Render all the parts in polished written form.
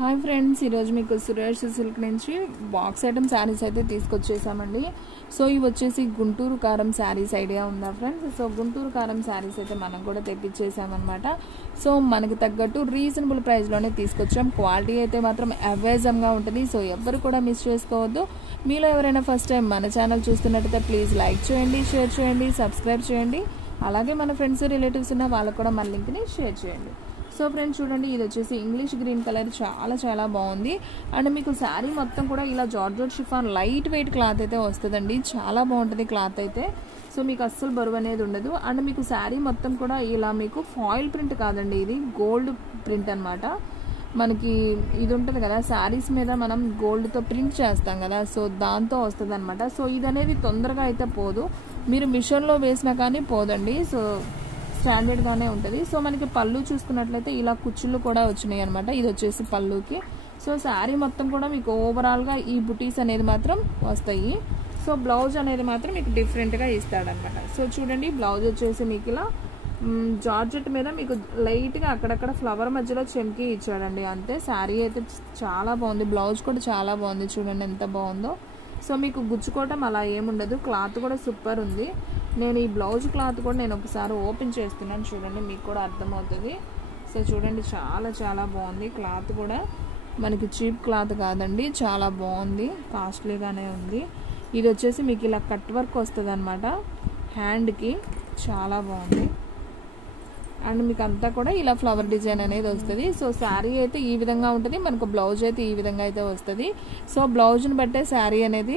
Hi friends, ఈరోజు మీకు Suresh silk నుంచి బాక్స్ ఐటమ్ శారీస్ అయితే తీసుకొచ్చేసామండి. సో ఇవి వచ్చేసి గుంటూరు కారం శారీస్ ఐడియా ఉందా ఫ్రెండ్స్? సో గుంటూరు కారం శారీస్ అయితే మనం కూడా తెప్పించేసామన్నమాట. సో మనకి తగ్గట్టు రీజనబుల్ ప్రైస్లోనే తీసుకొచ్చాం. క్వాలిటీ అయితే మాత్రం అవేజంగా ఉంటుంది. సో ఎవరు కూడా మిస్ చేసుకోవద్దు. మీలో ఎవరైనా ఫస్ట్ టైం మన ఛానల్ చూస్తున్నట్టయితే ప్లీజ్ లైక్ చేయండి, షేర్ చేయండి, సబ్స్క్రైబ్ చేయండి. అలాగే మన ఫ్రెండ్స్ రిలేటివ్స్ ఉన్న వాళ్ళకు కూడా మన లింక్ని షేర్ చేయండి. సో ఫ్రెండ్స్ చూడండి, ఇది వచ్చేసి ఇంగ్లీష్ గ్రీన్ కలర్ చాలా బాగుంది. అండ్ మీకు శారీ మొత్తం కూడా ఇలా georgette chiffon light weight cloth అయితే వస్తుందండి. చాలా బాగుంటుంది క్లాత్ అయితే. సో మీకు అస్సలు బరువు అనేది ఉండదు. అండ్ మీకు శారీ మొత్తం కూడా ఇలా మీకు ఫాయిల్ ప్రింట్ కాదండి, ఇది గోల్డ్ ప్రింట్ అనమాట. మనకి ఇది ఉంటుంది కదా, శారీస్ మీద మనం గోల్డ్తో ప్రింట్ చేస్తాం కదా, సో దాంతో వస్తుంది అనమాట. సో ఇది అనేది తొందరగా అయితే పోదు, మీరు మిషన్లో వేసినా కానీ పోదండి. సో స్టాండర్డ్గానే ఉంటుంది. సో మనకి పళ్ళు చూసుకున్నట్లయితే ఇలా కుచ్చుళ్ళు కూడా వచ్చినాయి అనమాట. ఇది వచ్చేసి పళ్ళుకి. సో శారీ మొత్తం కూడా మీకు ఓవరాల్గా ఈ బుటీస్ అనేది మాత్రం వస్తాయి. సో బ్లౌజ్ అనేది మాత్రం మీకు డిఫరెంట్గా ఇస్తాడనమాట. సో చూడండి, బ్లౌజ్ వచ్చేసి మీకు ఇలా జార్జెట్ మీద మీకు లైట్గా అక్కడక్కడ ఫ్లవర్ మధ్యలో చెమ్కి ఇచ్చాడండి, అంతే. శారీ అయితే చాలా బాగుంది, బ్లౌజ్ కూడా చాలా బాగుంది. చూడండి ఎంత బాగుందో. సో మీకు గుచ్చుకోవటం అలా ఏముండదు, క్లాత్ కూడా సూపర్ ఉంది. నేను ఈ బ్లౌజ్ క్లాత్ కూడా నేను ఒకసారి ఓపెన్ చేస్తున్నాను, చూడండి మీకు కూడా అర్థమవుతుంది. సో చూడండి, చాలా బాగుంది. క్లాత్ కూడా మనకి చీప్ క్లాత్ కాదండి, చాలా బాగుంది, కాస్ట్లీగానే ఉంది. ఇది వచ్చేసి మీకు ఇలా కట్ వర్క్ వస్తుంది అనమాట హ్యాండ్కి, చాలా బాగుంది. అండ్ మీకు అంతా కూడా ఇలా ఫ్లవర్ డిజైన్ అనేది వస్తుంది. సో శారీ అయితే ఈ విధంగా ఉంటుంది, మనకు బ్లౌజ్ అయితే ఈ విధంగా అయితే వస్తుంది. సో బ్లౌజ్ని బట్టే శారీ అనేది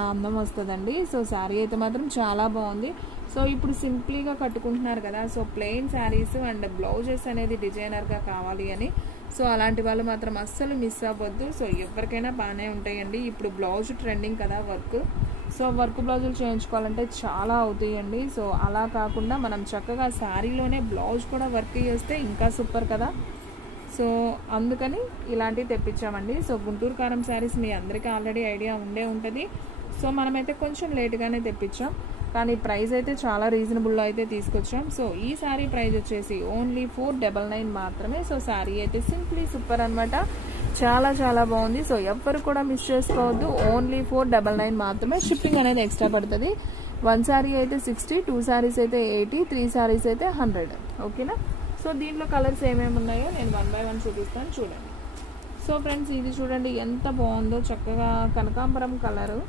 అందం వస్తుందండి. సో శారీ అయితే మాత్రం చాలా బాగుంది. సో ఇప్పుడు సింపుల్గా కట్టుకుంటున్నారు కదా, so plain saris and blouses అనేది డిజైనర్గా కావాలి అని, సో అలాంటి వాళ్ళు మాత్రం అస్సలు మిస్ అవ్వద్దు. సో ఎవరికైనా బాగానే ఉంటాయండి. ఇప్పుడు బ్లౌజ్ ట్రెండింగ్ కదా వర్క్, సో వర్క్ బ్లౌజులు చేయించుకోవాలంటే చాలా అవుతాయండి. సో అలా కాకుండా మనం చక్కగా శారీలోనే బ్లౌజ్ కూడా వర్క్ చేస్తే ఇంకా సూపర్ కదా. సో అందుకని ఇలాంటివి తెప్పించామండి. సో గుంటూరు కారం శారీస్ మీ అందరికీ ఆల్రెడీ ఐడియా ఉండే ఉంటుంది. సో మనమైతే కొంచెం లేట్గానే తెప్పించాం, కానీ ప్రైస్ అయితే చాలా రీజనబుల్లో అయితే తీసుకొచ్చాం. సో ఈ శారీ ప్రైస్ వచ్చేసి ఓన్లీ 499 మాత్రమే. సో శారీ అయితే సింప్లీ సూపర్ అనమాట, చాలా బాగుంది. సో ఎవ్వరు కూడా మిస్ చేసుకోవద్దు, ఓన్లీ 499 మాత్రమే. షిప్పింగ్ అనేది ఎక్స్ట్రా పడుతుంది. 1 శారీ అయితే 60, 2 శారీస్ అయితే 80, 3 శారీస్ అయితే 100. ఓకేనా? సో దీంట్లో కలర్స్ ఏమేమి ఉన్నాయో నేను 1 by 1 చూపిస్తాను, చూడండి. సో ఫ్రెండ్స్ ఇది చూడండి ఎంత బాగుందో, చక్కగా కనకాంబరం కలరు,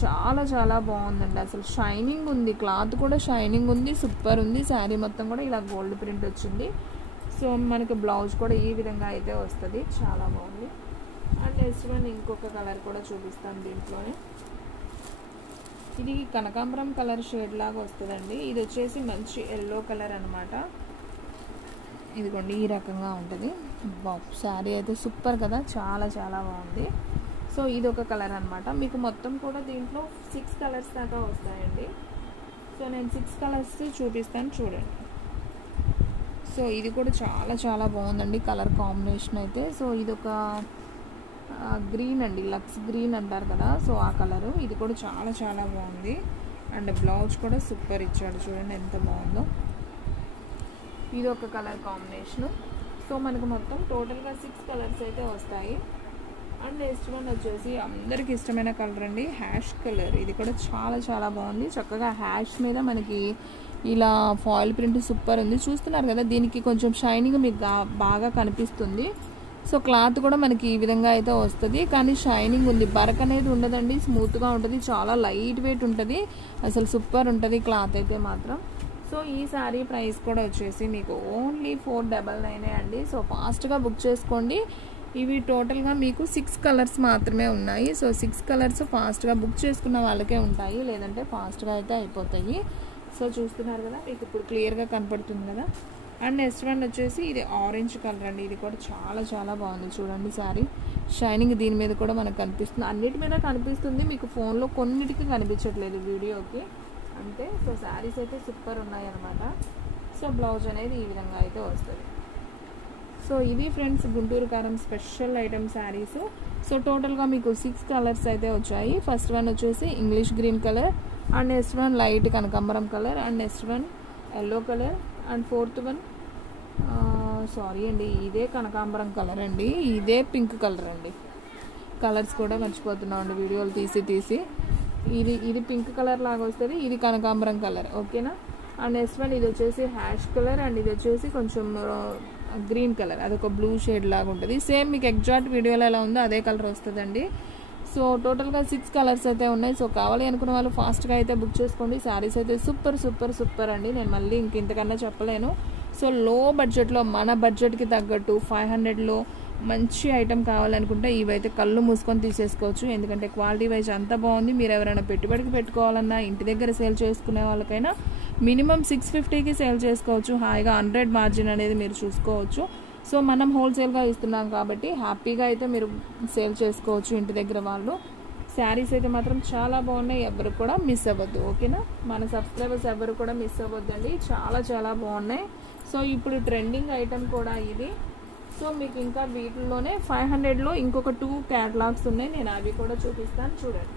చాలా బాగుందండి. అసలు షైనింగ్ ఉంది, క్లాత్ కూడా షైనింగ్ ఉంది, సూపర్ ఉంది. శారీ మొత్తం కూడా ఇలా గోల్డ్ ప్రింట్ వచ్చింది. సో మనకి బ్లౌజ్ కూడా ఈ విధంగా అయితే వస్తుంది, చాలా బాగుంది. అండ్ నెక్స్ట్ వన్ ఇంకొక కలర్ కూడా చూపిస్తాను దీంట్లోనే. ఇది కనకాంబరం కలర్ షేడ్ లాగా వస్తుందండి. ఇది వచ్చేసి మంచి ఎల్లో కలర్ అనమాట. ఇదిగోండి ఈ రకంగా ఉంటుంది. శారీ అయితే సూపర్ కదా, చాలా బాగుంది. సో ఇది ఒక కలర్ అనమాట. మీకు మొత్తం కూడా దీంట్లో 6 కలర్స్ దాకా వస్తాయండి. సో నేను 6 కలర్స్ చూపిస్తాను, చూడండి. సో ఇది కూడా చాలా బాగుందండి కలర్ కాంబినేషన్ అయితే. సో ఇది ఒక గ్రీన్ అండి, లక్స్ గ్రీన్ అంటారు కదా, సో ఆ కలరు. ఇది కూడా చాలా బాగుంది. అండ్ బ్లౌజ్ కూడా సూపర్ ఇచ్చాడు, చూడండి ఎంత బాగుందో. ఇది ఒక కలర్ కాంబినేషను. సో మనకు మొత్తం టోటల్గా 6 కలర్స్ అయితే వస్తాయి. అండ్ నెక్స్ట్ వన్ వచ్చేసి అందరికి ఇష్టమైన కలర్ అండి, హ్యాష్ కలర్. ఇది కూడా చాలా బాగుంది. చక్కగా హ్యాష్ మీద మనకి ఇలా ఫాయిల్ ప్రింట్ సూపర్ ఉంది. చూస్తున్నారు కదా, దీనికి కొంచెం షైనింగ్ మీకు బాగా కనిపిస్తుంది. సో క్లాత్ కూడా మనకి ఈ విధంగా అయితే వస్తుంది, కానీ షైనింగ్ ఉంది, బరక్ అనేది ఉండదండి, స్మూత్గా ఉంటుంది, చాలా లైట్ వెయిట్ ఉంటుంది. అసలు సూపర్ ఉంటుంది క్లాత్ అయితే మాత్రం. సో ఈ శారీ ప్రైస్ కూడా వచ్చేసి మీకు ఓన్లీ 499 అండి. సో ఫాస్ట్గా బుక్ చేసుకోండి. ఇవి టోటల్గా మీకు 6 కలర్స్ మాత్రమే ఉన్నాయి. సో 6 కలర్స్ ఫాస్ట్గా బుక్ చేసుకున్న వాళ్ళకే ఉంటాయి, లేదంటే ఫాస్ట్గా అయితే అయిపోతాయి. సో చూస్తున్నారు కదా, మీకు ఇప్పుడు క్లియర్గా కనపడుతుంది కదా. అండ్ నెక్స్ట్ వన్ వచ్చేసి ఇది ఆరెంజ్ కలర్ అండి. ఇది కూడా చాలా బాగుంది, చూడండి. శారీ షైనింగ్ దీని మీద కూడా మనకు కనిపిస్తుంది, అన్నిటి మీద కనిపిస్తుంది, మీకు ఫోన్లో కొన్నిటికి కనిపించట్లేదు వీడియోకి అంతే. సో శారీస్ అయితే సూపర్ ఉన్నాయి అనమాట. సో బ్లౌజ్ అనేది ఈ విధంగా అయితే వస్తుంది. సో ఇవి ఫ్రెండ్స్ గుంటూరు కారం స్పెషల్ ఐటమ్ శారీస్. సో టోటల్గా మీకు 6 కలర్స్ అయితే వచ్చాయి. ఫస్ట్ వన్ వచ్చేసి English green colour, and next one light కనకాంబరం colour, and next one yellow colour, and fourth one sorry అండి, ఇదే కనకాంబరం కలర్ అండి, ఇదే పింక్ కలర్ అండి. కలర్స్ కూడా మర్చిపోతున్నాం అండి వీడియోలు తీసి. ఇది పింక్ కలర్ లాగా వస్తుంది, ఇది కనకాంబరం కలర్. ఓకేనా. అండ్ నెక్స్ట్ వన్ ఇది వచ్చేసి హ్యాష్ కలర్, అండ్ ఇది వచ్చేసి కొంచెం గ్రీన్ కలర్, అదొక బ్లూ షేడ్ లాగా ఉంటుంది. సేమ్ మీకు ఎగ్జాక్ట్ వీడియోలో ఎలా ఉందో అదే కలర్ వస్తుందండి. సో టోటల్గా 6 కలర్స్ అయితే ఉన్నాయి. సో కావాలి అనుకున్న వాళ్ళు ఫాస్ట్గా అయితే బుక్ చేసుకోండి. శారీస్ అయితే సూపర్ అండి. నేను మళ్ళీ ఇంతకన్నా చెప్పలేను. సో లో బడ్జెట్లో, మన బడ్జెట్కి తగ్గట్టు 500లో మంచి ఐటెం కావాలనుకుంటే ఇవైతే కళ్ళు మూసుకొని తీసేసుకోవచ్చు. ఎందుకంటే క్వాలిటీ వైజ్ అంత బాగుంది. మీరు ఎవరైనా పెట్టుబడికి పెట్టుకోవాలన్నా, ఇంటి దగ్గర సేల్ చేసుకునే వాళ్ళకైనా మినిమం 650కి సేల్ చేసుకోవచ్చు. హాయిగా 100 మార్జిన్ అనేది మీరు చూసుకోవచ్చు. సో మనం హోల్సేల్గా ఇస్తున్నాం కాబట్టి హ్యాపీగా అయితే మీరు సేల్ చేసుకోవచ్చు ఇంటి దగ్గర వాళ్ళు. శారీస్ అయితే మాత్రం చాలా బాగున్నాయి, ఎవరు కూడా మిస్ అవ్వద్దు. ఓకేనా. మన సబ్స్క్రైబర్స్ ఎవరు కూడా మిస్ అవ్వద్దండి, చాలా బాగున్నాయి. సో ఇప్పుడు ట్రెండింగ్ ఐటమ్ కూడా ఇది. సో మీకు ఇంకా వీటిలోనే 500లో ఇంకొక 2 క్యాటలాగ్స్ ఉన్నాయి, నేను అవి కూడా చూపిస్తాను చూడండి.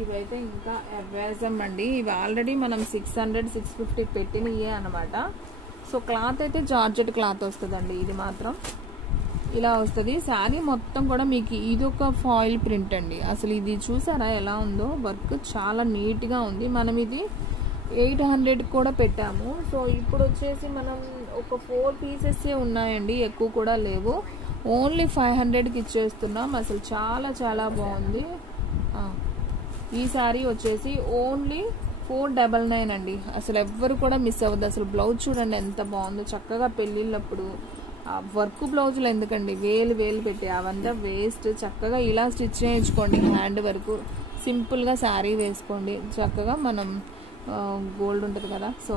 ఇవైతే ఇంకా అవేజం అండి. ఇవి ఆల్రెడీ మనం 600-650 పెట్టినయే అనమాట. సో క్లాత్ అయితే జార్జెట్ క్లాత్ వస్తుందండి. ఇది మాత్రం ఇలా వస్తుంది. శారీ మొత్తం కూడా మీకు ఇది ఒక ఫాయిల్ ప్రింట్ అండి. అసలు ఇది చూసారా ఎలా ఉందో, వర్క్ చాలా నీట్గా ఉంది. మనం ఇది 800 కూడా పెట్టాము. సో ఇప్పుడు వచ్చేసి మనం ఒక 4 పీసెస్ ఉన్నాయండి, ఎక్కువ కూడా లేవు. ఓన్లీ 500కి ఇచ్చేస్తున్నాం. అసలు చాలా బాగుంది. ఈ సారీ వచ్చేసి ఓన్లీ 499 అండి. అసలు ఎవ్వరు కూడా మిస్ అవ్వద్దు. అసలు బ్లౌజ్ చూడండి ఎంత బాగుందో, చక్కగా పెళ్ళిళ్ళప్పుడు వర్క్ బ్లౌజులు ఎందుకండి వేలు పెట్టి అవంతా వేస్ట్. చక్కగా ఇలా స్టిచ్ చేయించుకోండి, హ్యాండ్ వరకు సింపుల్గా శారీ వేసుకోండి. చక్కగా మనం గోల్డ్ ఉంటుంది కదా, సో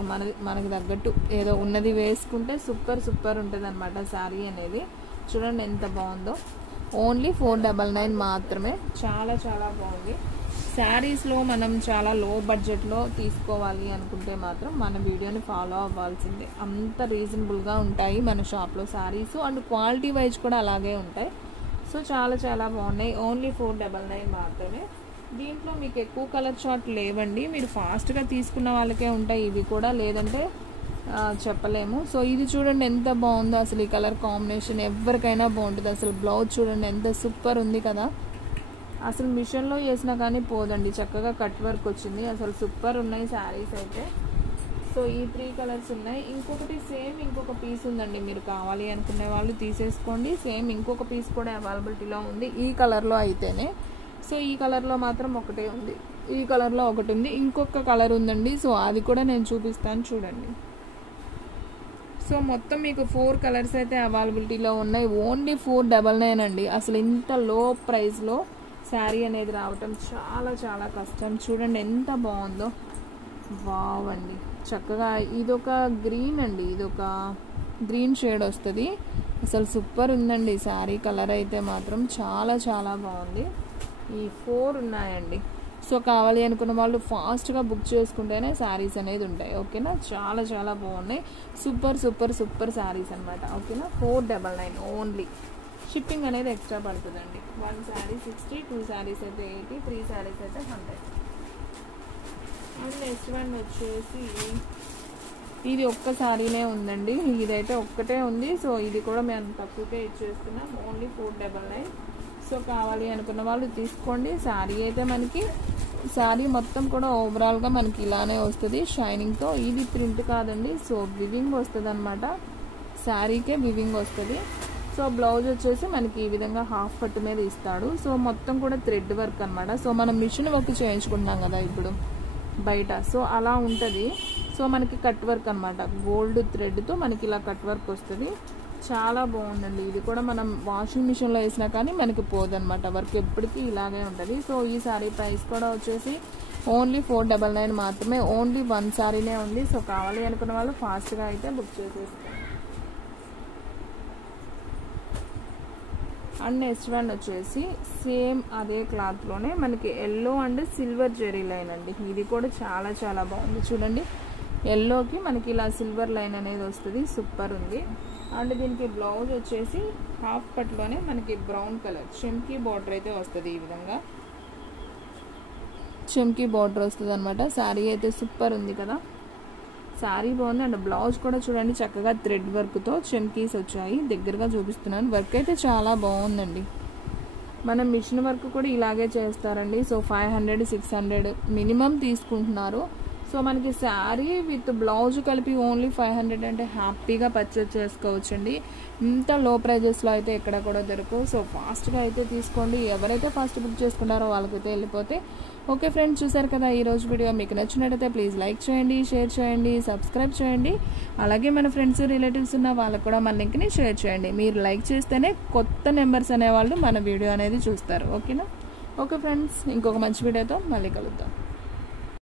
మనకి తగ్గట్టు ఏదో ఉన్నది వేసుకుంటే సూపర్ ఉంటుంది అనమాట శారీ అనేది. చూడండి ఎంత బాగుందో. ఓన్లీ 499 మాత్రమే. చాలా బాగుంది. శారీస్లో మనం చాలా లో బడ్జెట్లో తీసుకోవాలి అనుకుంటే మాత్రం మన వీడియోని ఫాలో అవ్వాల్సిందే. అంత రీజనబుల్గా ఉంటాయి మన షాప్లో శారీస్, అండ్ క్వాలిటీ వైజ్ కూడా అలాగే ఉంటాయి. సో చాలా బాగున్నాయి. ఓన్లీ 499 మాత్రమే. దీంట్లో మీకు ఎక్కువ కలర్ చార్ట్ లేవండి, మీరు ఫాస్ట్గా తీసుకున్న వాళ్ళకే ఉంటాయి. ఇవి కూడా లేదంటే చెప్పలేము. సో ఇది చూడండి ఎంత బాగుందో. అసలు ఈ కలర్ కాంబినేషన్ ఎవరికైనా బాగుంటుంది. అసలు బ్లౌజ్ చూడండి ఎంత సూపర్ ఉంది కదా. అసలు మిషన్లో చేసినా కానీ పోదండి, చక్కగా కట్ వర్క్ వచ్చింది. అసలు సూపర్ ఉన్నాయి శారీస్ అయితే. సో ఈ 3 కలర్స్ ఉన్నాయి. ఇంకొకటి సేమ్ ఇంకొక పీస్ ఉందండి, మీరు కావాలి అనుకునే వాళ్ళు తీసేసుకోండి. సేమ్ ఇంకొక పీస్ కూడా అవైలబిలిటీలో ఉంది ఈ కలర్లో అయితేనే. సో ఈ కలర్లో మాత్రం ఒకటే ఉంది, ఈ కలర్లో ఒకటి ఉంది, ఇంకొక కలర్ ఉందండి. సో అది కూడా నేను చూపిస్తాను చూడండి. సో మొత్తం మీకు 4 కలర్స్ అయితే అవైలబిలిటీలో ఉన్నాయి. ఓన్లీ 499 అండి. అసలు ఇంత లో ప్రైస్లో శారీ అనేది రావటం చాలా కష్టం. చూడండి ఎంత బాగుందో, వావ్ అండి. చక్కగా ఇదొక గ్రీన్ అండి, ఇదొక గ్రీన్ షేడ్ వస్తుంది. అసలు సూపర్ ఉందండి శారీ కలర్ అయితే మాత్రం చాలా బాగుంది. ఈ 4 ఉన్నాయండి. సో కావాలి అనుకున్న వాళ్ళు ఫాస్ట్గా బుక్ చేసుకుంటేనే శారీస్ అనేది ఉంటాయి. ఓకేనా. చాలా బాగున్నాయి. సూపర్ శారీస్ అనమాట. ఓకేనా. 499 ఓన్లీ. షిప్పింగ్ అనేది ఎక్స్ట్రా పడుతుందండి. 1 శారీ 60, 2 శారీస్ అయితే 80, 3 శారీస్ అయితే 100. అండ్ నెక్స్ట్ వన్ వచ్చేసి ఇది ఒక్క శారీనే ఉందండి, ఇదైతే ఒక్కటే ఉంది. సో ఇది కూడా మేము తక్కువకే ఇచ్చేస్తున్నాం. ఓన్లీ 499. సో కావాలి అనుకున్న వాళ్ళు తీసుకోండి. శారీ అయితే మనకి శారీ మొత్తం కూడా ఓవరాల్గా మనకి ఇలానే వస్తుంది షైనింగ్తో. ఇది ప్రింట్ కాదండి, సో వివింగ్ వస్తుంది అనమాట. శారీకే వివింగ్ వస్తుంది. సో బ్లౌజ్ వచ్చేసి మనకి ఈ విధంగా హాఫ్ కట్ మీద ఇస్తాడు. సో మొత్తం కూడా థ్రెడ్ వర్క్ అనమాట. సో మనం మిషన్ వర్క్ చేయించుకుంటున్నాం కదా ఇప్పుడు బయట, సో అలా ఉంటుంది. సో మనకి కట్ వర్క్ అనమాట, గోల్డ్ థ్రెడ్తో మనకి ఇలా కట్ వర్క్ వస్తుంది. చాలా బాగుందండి. ఇది కూడా మనం వాషింగ్ మిషన్లో వేసినా కానీ మనకి పోదనమాట, వర్క్ ఎప్పటికీ ఇలాగే ఉంటుంది. సో ఈ శారీ ప్రైస్ కూడా వచ్చేసి ఓన్లీ 499 మాత్రమే. ఓన్లీ 1 శారీనే ఉంది. సో కావాలి అనుకున్న వాళ్ళు ఫాస్ట్గా అయితే బుక్ చేసేసుకోండి. అండ్ నెక్స్ట్ వన్ వచ్చేసి సేమ్ అదే క్లాత్లోనే మనకి yellow and silver zari line అండి. ఇది కూడా చాలా బాగుంది. చూడండి ఎల్లోకి మనకి ఇలా సిల్వర్ లైన్ అనేది వస్తుంది, సూపర్ ఉంది. అండ్ దీనికి బ్లౌజ్ వచ్చేసి హాఫ్ కట్లోనే మనకి బ్రౌన్ కలర్ చెమ్కీ బార్డర్ అయితే వస్తుంది. ఈ విధంగా చెమ్కీ బార్డర్ వస్తుంది అనమాట. శారీ అయితే సూపర్ ఉంది కదా. శారీ బాగుంది. అండ్ బ్లౌజ్ కూడా చూడండి చక్కగా థ్రెడ్ వర్క్తో చమ్కీస్ వచ్చాయి. దగ్గరగా చూపిస్తున్నాను. వర్క్ అయితే చాలా బాగుందండి. మనం మిషన్ వర్క్ కూడా ఇలాగే చేస్తారండి. సో 500 600 మినిమం తీసుకుంటున్నారు. సో మనకి శారీ విత్ బ్లౌజ్ కలిపి ఓన్లీ 500 అంటే హ్యాపీగా పర్చేజ్ చేసుకోవచ్చండి. ఇంత లో ప్రైజెస్లో అయితే ఎక్కడ కూడా దొరకవు. సో ఫాస్ట్గా అయితే తీసుకోండి. ఎవరైతే ఫాస్ట్ బుక్ చేసుకుంటారో వాళ్ళకైతే వెళ్ళిపోతే. ఓకే ఫ్రెండ్స్, చూసారు కదా ఈరోజు వీడియో. మీకు నచ్చినట్టయితే ప్లీజ్ లైక్ చేయండి, షేర్ చేయండి, సబ్స్క్రైబ్ చేయండి. అలాగే మన ఫ్రెండ్స్ రిలేటివ్స్ ఉన్న వాళ్ళకు కూడా మన లింక్ని షేర్ చేయండి. మీరు లైక్ చేస్తేనే కొత్త నెంబర్స్ అనేవాళ్ళు మన వీడియో అనేది చూస్తారు. ఓకేనా? ఓకే ఫ్రెండ్స్, ఇంకొక మంచి వీడియోతో మళ్ళీ కలుద్దాం.